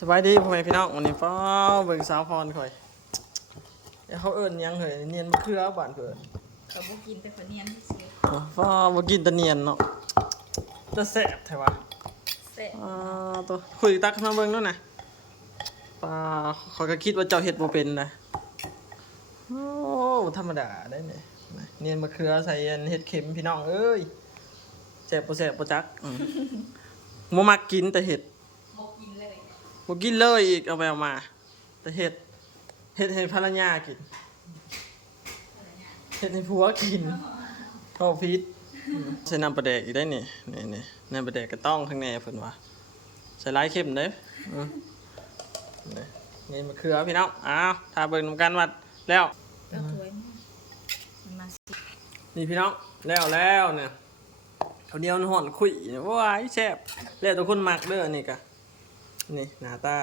สบายดีพ่อแม่พี่น้องวันนี้ฟ้าเบิ่งสาวพรข่อยเขาเอิ้นยังเหยเนียนมะเขือบ้านเพิ่น เขาบ่กินแต่คนเนียนที่สุด ฟ้าบ่กินแตะเนียนเนาะจะแซ่บแท้วะ แซ่บ ตัวคุยตักมาเบิ่งนู่นน่ะป้าข้อยก็คิดว่าเจ้าเฮ็ดบ่เป็นนะโอ้ธรรมดาได้เนี่ยเนียนมะเขือใส่อันเฮ็ดเข็มพี่น้องเอ้ยแซ่บบ่จักบ่มักกินแต่เฮ็ด บ่กินเลย บ่กินเลยอีกเอาไปเอามาแต่เฮ็ดให้ภรรยากินเฮ็ดให้ผัวกินพ่อพีชใส่น้ำปลาแดกอีกได้นี่นี่น้ำปลาแดกก็ต้องข้างในเพิ่นว่าใส่หลายเข้มเด้นี่มะเขือพี่น้องอ้าวถ้าเบิ่งนำกันว่าแล้ว ก็ถ้วยมันมาสิ นี่พี่น้องแล้วเนี่ยข้าวเหนียวห่อนคุยว้ายแซ่บแล้วแต่คนมักเด้อนี่กะนี่หน้าตา